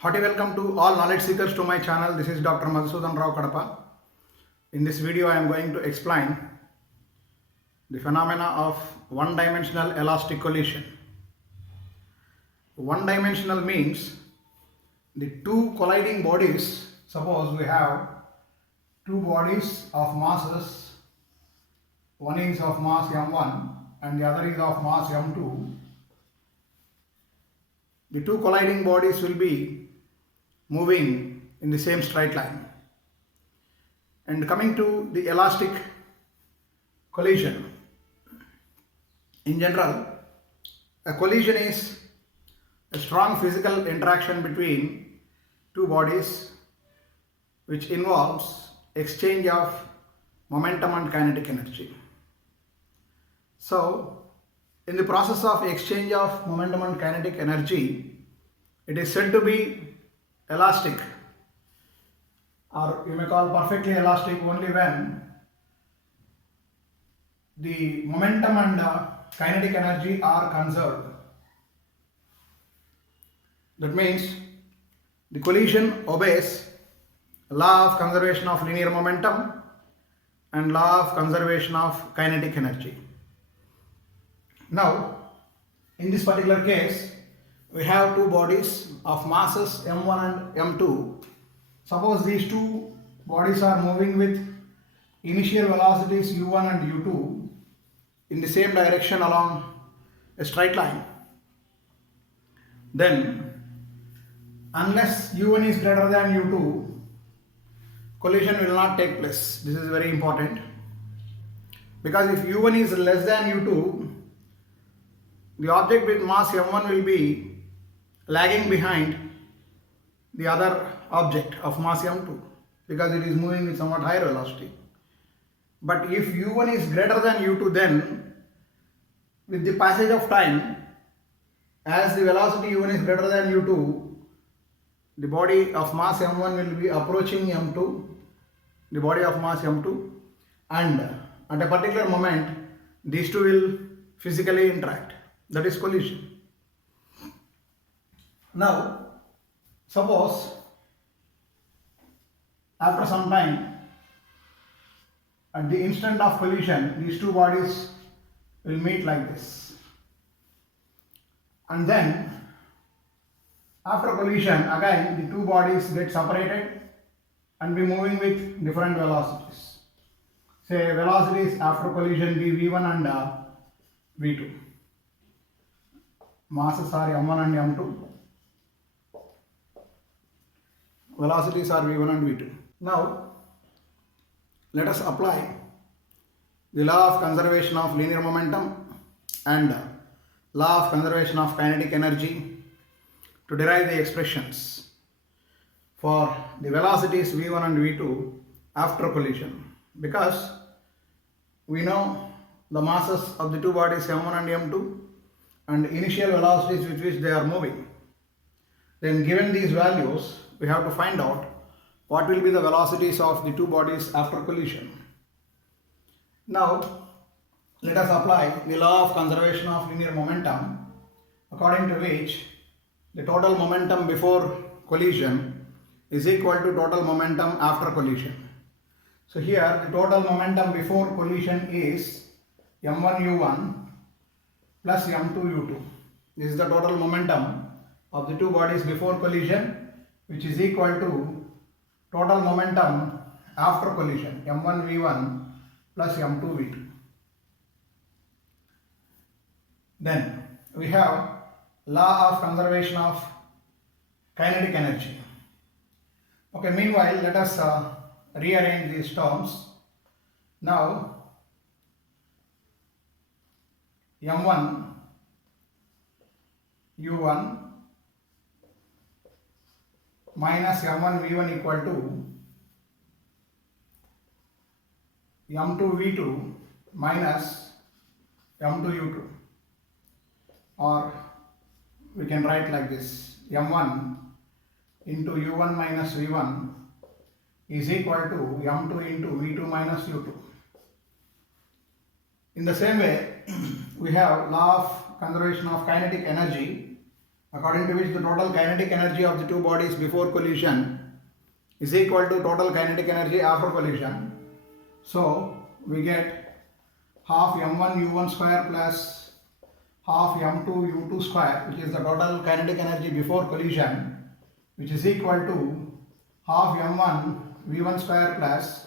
Hearty welcome to all knowledge seekers to my channel. This is Dr. Madhusudan Rao Kadapa. In this video, I am going to explain the phenomena of one-dimensional elastic collision. One-dimensional means the two colliding bodies. Suppose we have two bodies of masses. One is of mass m1 and the other is of mass m2. The two colliding bodies will be moving in the same straight line. And coming to the elastic collision, in general, a collision is a strong physical interaction between two bodies which involves exchange of momentum and kinetic energy. So, in the process of exchange of momentum and kinetic energy, it is said to be elastic, or you may call perfectly elastic only when the momentum and kinetic energy are conserved. That means the collision obeys law of conservation of linear momentum and law of conservation of kinetic energy. Now, in this particular case, we have two bodies of masses m1 and m2. Suppose these two bodies are moving with initial velocities u1 and u2 in the same direction along a straight line. Then, unless u1 is greater than u2, collision will not take place. This is very important, because if u1 is less than u2, the object with mass m1 will be lagging behind the other object of mass m2 because it is moving with somewhat higher velocity. But if u1 is greater than u2, then with the passage of time, as the velocity u1 is greater than u2, the body of mass m1 will be approaching m2, the body of mass m2, and at a particular moment these two will physically interact. That is collision. Now, suppose after some time, at the instant of collision, these two bodies will meet like this. And then, after collision, again the two bodies get separated and be moving with different velocities. Say velocities after collision be v1 and v2. Masses are m1 and m2. Velocities are v1 and v2. Now, let us apply the law of conservation of linear momentum and law of conservation of kinetic energy to derive the expressions for the velocities v1 and v2 after collision, because we know the masses of the two bodies m1 and m2 and initial velocities with which they are moving. Then given these values, we have to find out what will be the velocities of the two bodies after collision. Now, let us apply the law of conservation of linear momentum, according to which the total momentum before collision is equal to total momentum after collision. So here the total momentum before collision is m1 u1 plus m2 u2. This is the total momentum of the two bodies before collision, which is equal to total momentum after collision m1 v1 plus m2 v2. Then we have law of conservation of kinetic energy. Okay, meanwhile let us rearrange these terms. Now m1 u1 minus m1 v1 equal to m2 v2 minus m2 u2, or we can write like this: m1 into u1 minus v1 is equal to m2 into v2 minus u2. In the same way, we have law of conservation of kinetic energy according to which the total kinetic energy of the two bodies before collision is equal to total kinetic energy after collision. So we get half m1 u1 square plus half m2 u2 square, which is the total kinetic energy before collision, which is equal to half m1 v1 square plus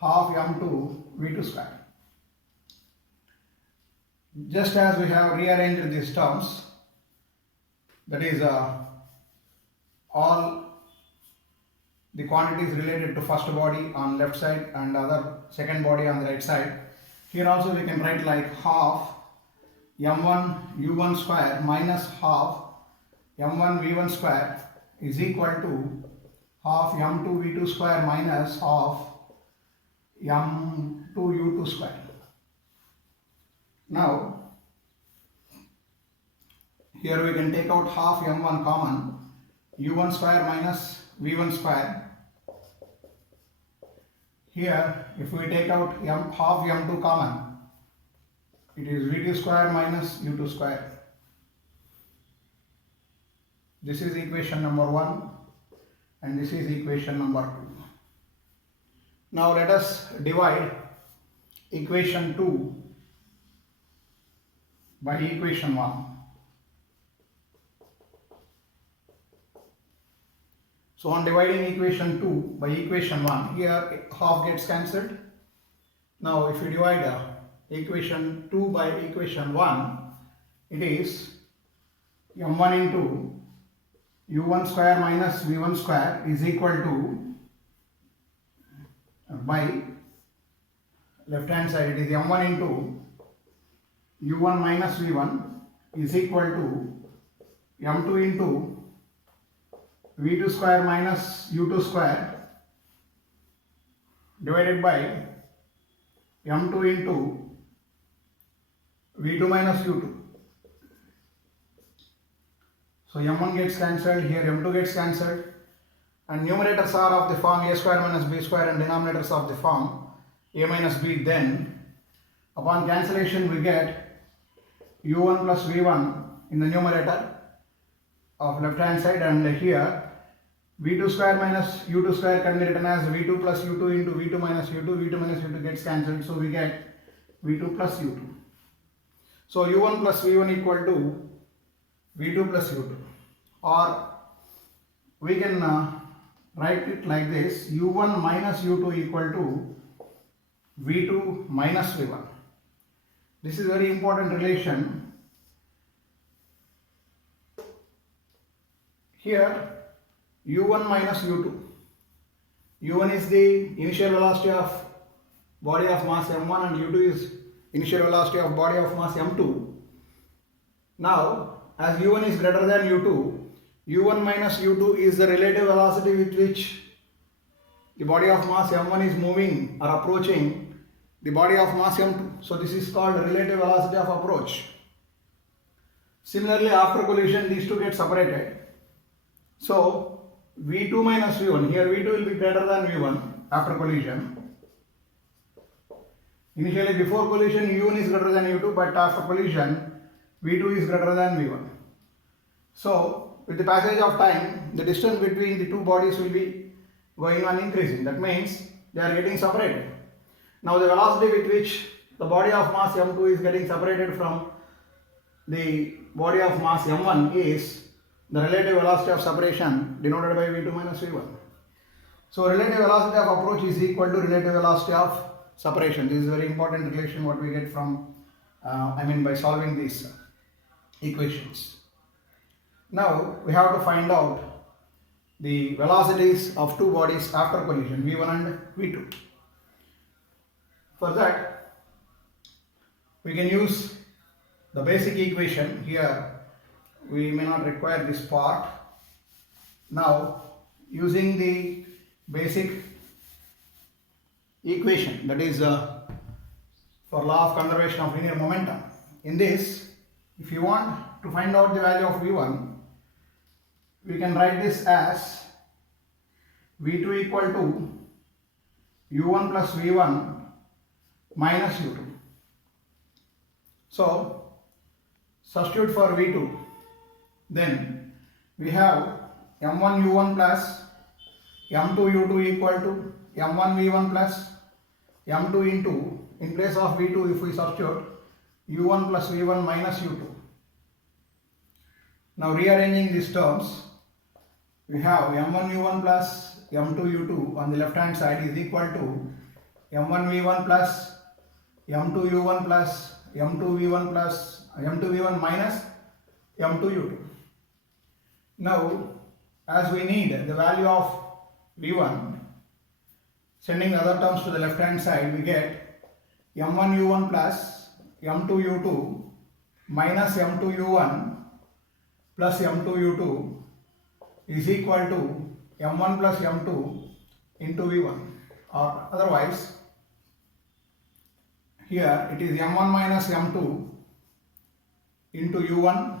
half m2 v2 square. Just as we have rearranged these terms, that is all the quantities related to first body on left side and other second body on the right side. Here also we can write like half m1 u1 square minus half m1 v1 square is equal to half m2 v2 square minus half m2 u2 square. Now here we can take out half m1 common, u1 square minus v1 square. Here if we take out half m2 common, it is v2 square minus u2 square. This is equation number 1 and this is equation number 2. Now let us divide equation 2 by equation 1. So on dividing equation 2 by equation 1, here half gets cancelled. Now if we divide equation 2 by equation 1, it is m1 into u1 square minus v1 square is equal to, by left hand side it is m1 into u1 minus v1 is equal to m2 into v2 square minus u2 square divided by m2 into v2 minus u2. So m1 gets cancelled, here m2 gets cancelled, and numerators are of the form a square minus b square and denominators of the form a minus b. Then upon cancellation we get u1 plus v1 in the numerator of left hand side, and here v2 square minus u2 square can be written as v2 plus u2 into v2 minus u2. v2 minus u2 gets cancelled, so we get v2 plus u2. So u1 plus v1 equal to v2 plus u2, or we can write it like this: u1 minus u2 equal to v2 minus v1. This is very important relation. Here u1 minus u2. u1 is the initial velocity of body of mass m1 and u2 is initial velocity of body of mass m2. Now as u1 is greater than u2, u1 minus u2 is the relative velocity with which the body of mass m1 is moving or approaching the body of mass m2. So this is called relative velocity of approach. Similarly, after collision these two get separated. So v2 minus v1, here v2 will be greater than v1 after collision. Initially before collision u1 is greater than u2, but after collision v2 is greater than v1. So with the passage of time, the distance between the two bodies will be going on increasing. That means they are getting separated. Now the velocity with which the body of mass m2 is getting separated from the body of mass m1 is the relative velocity of separation denoted by v2 minus v1. So relative velocity of approach is equal to relative velocity of separation. This is a very important relation what we get from by solving these equations. Now we have to find out the velocities of two bodies after collision, v1 and v2. For that we can use the basic equation. Here we may not require this part. Now using the basic equation, that is for law of conservation of linear momentum. In this, if you want to find out the value of v1, we can write this as v2 equal to u1 plus v1 minus u2. So substitute for v2, Then we have m1 u1 plus m2 u2 equal to m1 v1 plus m2 into, in place of v2 if we substitute, u1 plus v1 minus u2. Now rearranging these terms, we have m1 u1 plus m2 u2 on the left hand side is equal to m1 v1 plus m2 u1 plus m2 v1 plus m2 v1 minus m2 u2. Now as we need the value of v1, sending the other terms to the left hand side, we get m1 u1 plus m2 u2 minus m2 u1 plus m2 u2 is equal to m1 plus m2 into v1, or otherwise here it is m1 minus m2 into u1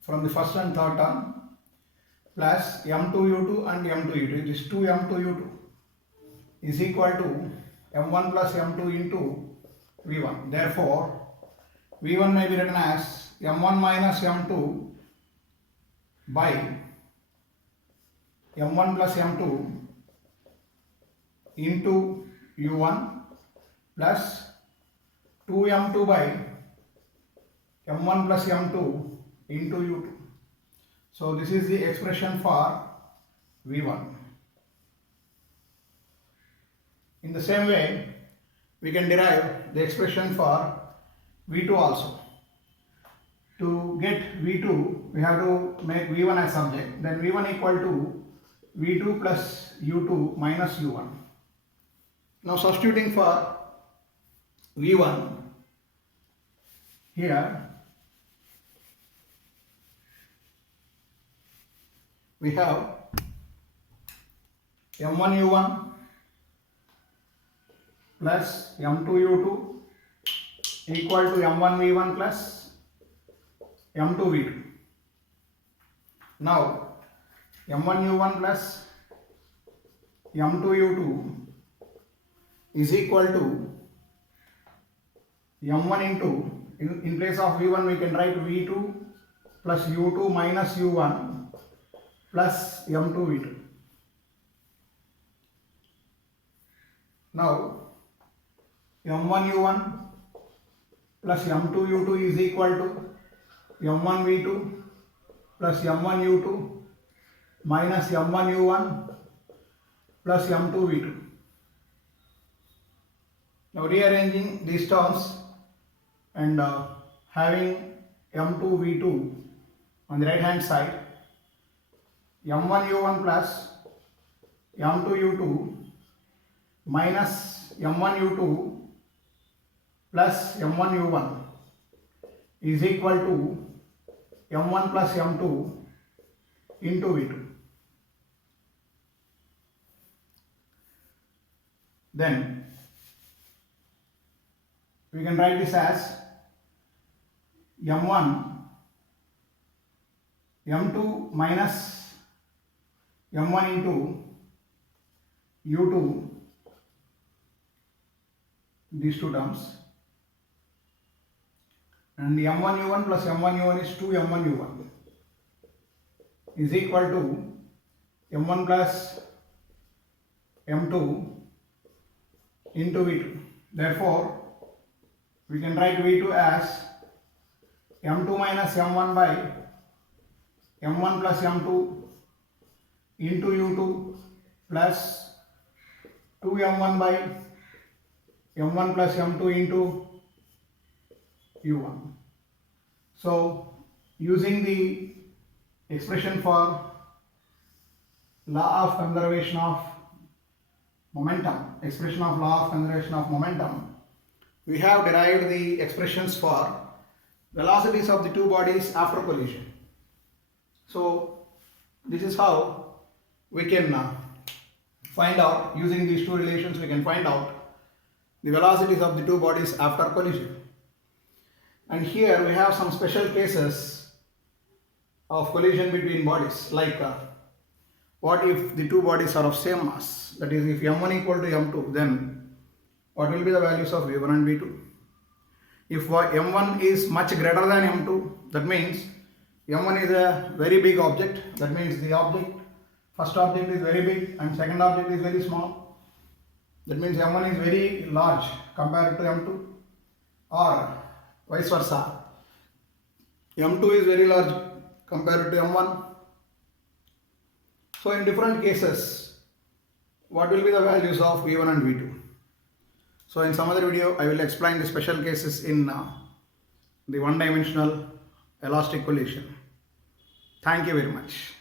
from the first and third term plus m2 u2 and m2 u2, it is 2m2 u2 is equal to m1 plus m2 into v1. Therefore v1 may be written as m1 minus m2 by m1 plus m2 into u1 plus 2m2 by m1 plus m2 into u2. So this is the expression for v1. In the same way, we can derive the expression for v2 also. To get v2, we have to make v1 as subject. Then v1 equal to v2 plus u2 minus u1. Now substituting for v1 here, we have m1 u1 plus m2 u2 equal to m1 v1 plus m2 v2. Now m1 u1 plus m2 u2 is equal to m1 into, in place of v1 we can write v2 plus u2 minus u1 plus m2 v2. Now m1 u1 plus m2 u2 is equal to m1 v2 plus m1 u2 minus m1 u1 plus m2 v2. Now rearranging these terms and having m2 v2 on the right hand side, m1 u1 plus m2 u2 minus m1 u2 plus m1 u1 is equal to m1 plus m2 into v2. Then we can write this as m1 m2 minus m1 into u2, these two terms, and the m1 u1 plus m1 u1 is 2 m1 u1 is equal to m1 plus m2 into v2. Therefore we can write v2 as m2 minus m1 by m1 plus m2 into u2 plus 2m1 by m1 plus m2 into u1. So using the expression for law of conservation of momentum, expression of law of conservation of momentum, we have derived the expressions for velocities of the two bodies after collision. So this is how we can find out, using these two relations we can find out the velocities of the two bodies after collision. And here we have some special cases of collision between bodies, like what if the two bodies are of same mass, that is if m1 equal to m2, then what will be the values of v1 and v2? If m1 is much greater than m2, that means M1 is a very big object. That means the first object is very big and second object is very small. That means M1 is very large compared to M2, or vice versa. M2 is very large compared to M1. So in different cases, what will be the values of V1 and V2? So in some other video, I will explain the special cases in the one-dimensional elastic collision. Thank you very much.